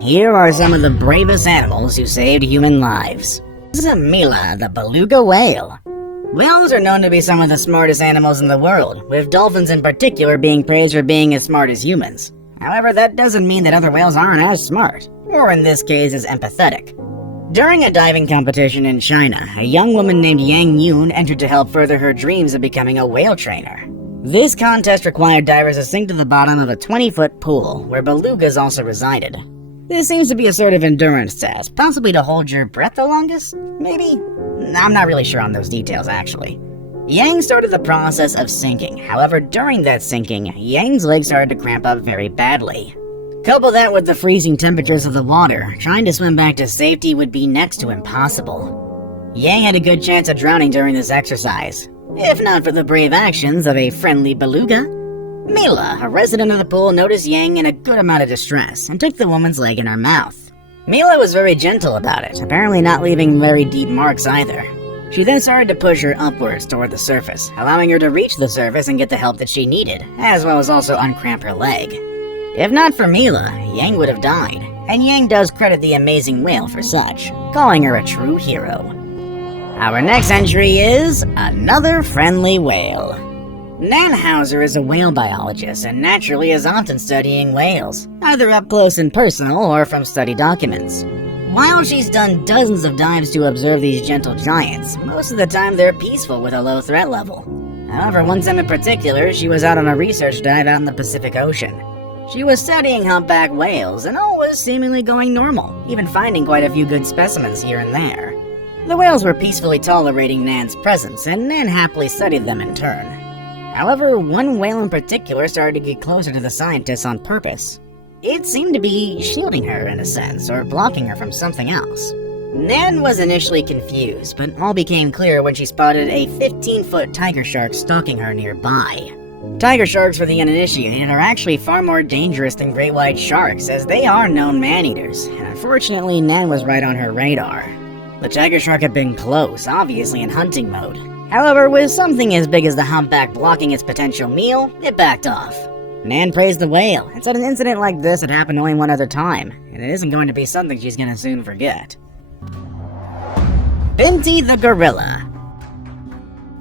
Here are some of the bravest animals who saved human lives. Mila, the beluga whale. Whales are known to be some of the smartest animals in the world, with dolphins in particular being praised for being as smart as humans. However, that doesn't mean that other whales aren't as smart, or in this case as empathetic. During a diving competition in China, a young woman named Yang Yun entered to help further her dreams of becoming a whale trainer. This contest required divers to sink to the bottom of a 20-foot pool, where belugas also resided. This seems to be a sort of endurance test, possibly to hold your breath the longest? Maybe? I'm not really sure on those details, actually. Yang started the process of sinking. However, during that sinking, Yang's legs started to cramp up very badly. Couple that with the freezing temperatures of the water, trying to swim back to safety would be next to impossible. Yang had a good chance of drowning during this exercise, if not for the brave actions of a friendly beluga. Mila, a resident of the pool, noticed Yang in a good amount of distress and took the woman's leg in her mouth. Mila was very gentle about it, apparently not leaving very deep marks either. She then started to push her upwards toward the surface, allowing her to reach the surface and get the help that she needed, as well as also uncramp her leg. If not for Mila, Yang would have died, and Yang does credit the amazing whale for such, calling her a true hero. Our next entry is another friendly whale. Nan Hauser is a whale biologist and naturally is often studying whales, either up close and personal or from study documents. While she's done dozens of dives to observe these gentle giants, most of the time they're peaceful with a low threat level. However, one time in particular, she was out on a research dive out in the Pacific Ocean. She was studying humpback whales, and all was seemingly going normal, even finding quite a few good specimens here and there. The whales were peacefully tolerating Nan's presence, and Nan happily studied them in turn. However, one whale in particular started to get closer to the scientists on purpose. It seemed to be shielding her in a sense, or blocking her from something else. Nan was initially confused, but all became clear when she spotted a 15-foot tiger shark stalking her nearby. Tiger sharks, for the uninitiated, are actually far more dangerous than great white sharks, as they are known man-eaters, and unfortunately Nan was right on her radar. The tiger shark had been close, obviously in hunting mode. However, with something as big as the humpback blocking its potential meal, it backed off. Nan praised the whale and said an incident like this had happened only one other time, and it isn't going to be something she's gonna soon forget. Binti the gorilla.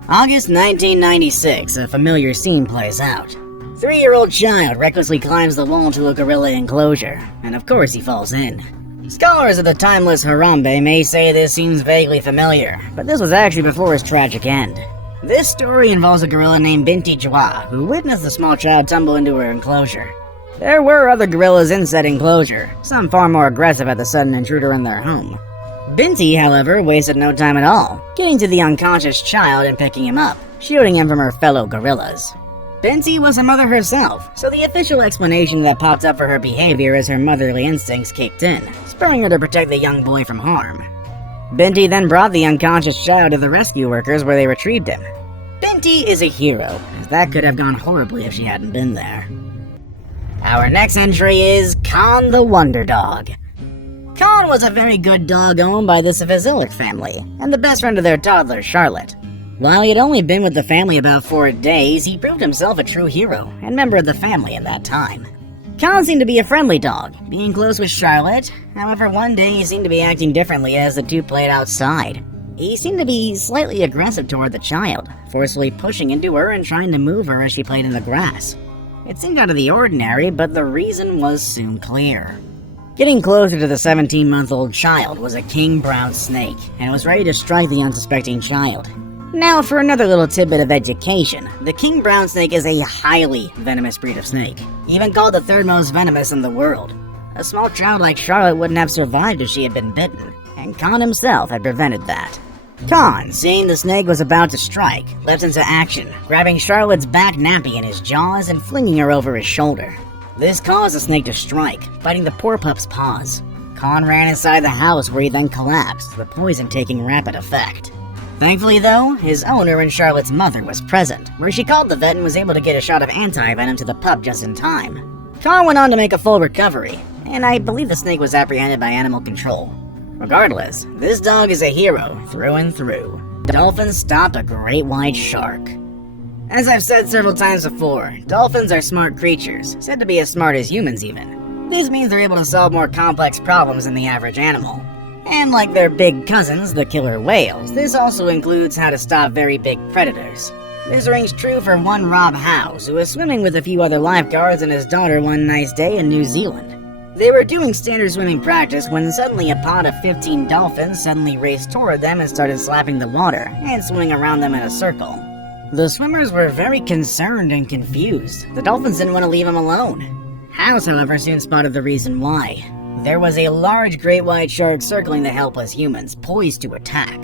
August 1996, a familiar scene plays out. 3-year-old child recklessly climbs the wall to a gorilla enclosure, and of course he falls in. Scholars of the timeless Harambe may say this seems vaguely familiar, but this was actually before his tragic end. This story involves a gorilla named Binti Jwa, who witnessed the small child tumble into her enclosure. There were other gorillas in said enclosure, some far more aggressive at the sudden intruder in their home. Binti, however, wasted no time at all, getting to the unconscious child and picking him up, shielding him from her fellow gorillas. Binti was a mother herself, so the official explanation that popped up for her behavior is her motherly instincts kicked in, spurring her to protect the young boy from harm. Binti then brought the unconscious child to the rescue workers where they retrieved him. Binti is a hero, as that could have gone horribly if she hadn't been there. Our next entry is Khan the Wonder Dog. Khan was a very good dog owned by the Savizilic family, and the best friend of their toddler, Charlotte. While he had only been with the family about 4 days, he proved himself a true hero and member of the family in that time. Khan seemed to be a friendly dog, being close with Charlotte. However, one day he seemed to be acting differently as the two played outside. He seemed to be slightly aggressive toward the child, forcefully pushing into her and trying to move her as she played in the grass. It seemed out of the ordinary, but the reason was soon clear. Getting closer to the 17-month-old child was a king brown snake, and was ready to strike the unsuspecting child. Now for another little tidbit of education, the king brown snake is a highly venomous breed of snake, even called the 3rd most venomous in the world. A small child like Charlotte wouldn't have survived if she had been bitten, and Khan himself had prevented that. Khan, seeing the snake was about to strike, leapt into action, grabbing Charlotte's back nappy in his jaws and flinging her over his shoulder. This caused the snake to strike, biting the poor pup's paws. Khan ran inside the house where he then collapsed, the poison taking rapid effect. Thankfully though, his owner and Charlotte's mother was present, where she called the vet and was able to get a shot of anti-venom to the pup just in time. Khan went on to make a full recovery, and I believe the snake was apprehended by animal control. Regardless, this dog is a hero through and through. Dolphins stopped a great white shark. As I've said several times before, dolphins are smart creatures, said to be as smart as humans even. This means they're able to solve more complex problems than the average animal. And like their big cousins, the killer whales, this also includes how to stop very big predators. This rings true for one Rob Howes, who was swimming with a few other lifeguards and his daughter one nice day in New Zealand. They were doing standard swimming practice when suddenly a pod of 15 dolphins suddenly raced toward them and started slapping the water and swimming around them in a circle. The swimmers were very concerned and confused. The dolphins didn't want to leave them alone. Howes, however, soon spotted the reason why. There was a large great white shark circling the helpless humans, poised to attack.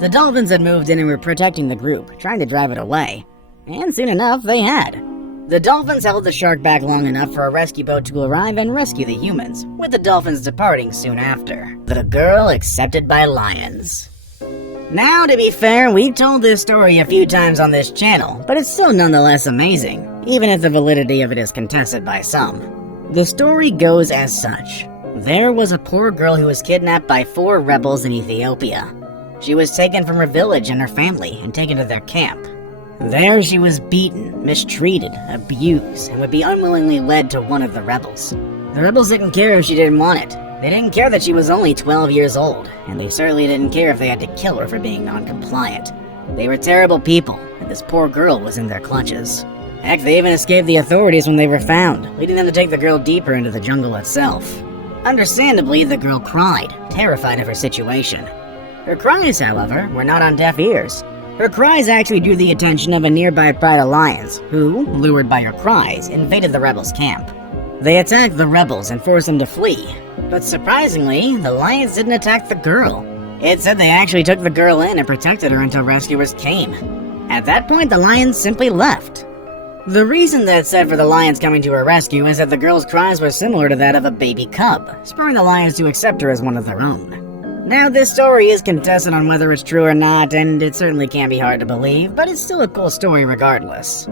The dolphins had moved in and were protecting the group, trying to drive it away. And soon enough, they had. The dolphins held the shark back long enough for a rescue boat to arrive and rescue the humans, with the dolphins departing soon after. The girl accepted by lions. Now, to be fair, we've told this story a few times on this channel, but it's still nonetheless amazing, even if the validity of it is contested by some. The story goes as such. There was a poor girl who was kidnapped by 4 rebels in Ethiopia. She was taken from her village and her family and taken to their camp. There she was beaten, mistreated, abused, and would be unwillingly led to one of the rebels. The rebels didn't care if she didn't want it. They didn't care that she was only 12 years old, and they certainly didn't care if they had to kill her for being non-compliant. They were terrible people, and this poor girl was in their clutches. Heck, they even escaped the authorities when they were found, leading them to take the girl deeper into the jungle itself. Understandably, the girl cried, terrified of her situation. Her cries, however, were not on deaf ears. Her cries actually drew the attention of a nearby pride of lions, who, lured by her cries, invaded the rebels' camp. They attacked the rebels and forced them to flee, but surprisingly, the lions didn't attack the girl. It said they actually took the girl in and protected her until rescuers came. At that point, the lions simply left. The reason that's said for the lions coming to her rescue is that the girl's cries were similar to that of a baby cub, spurring the lions to accept her as one of their own. Now, this story is contested on whether it's true or not, and it certainly can be hard to believe, but it's still a cool story regardless.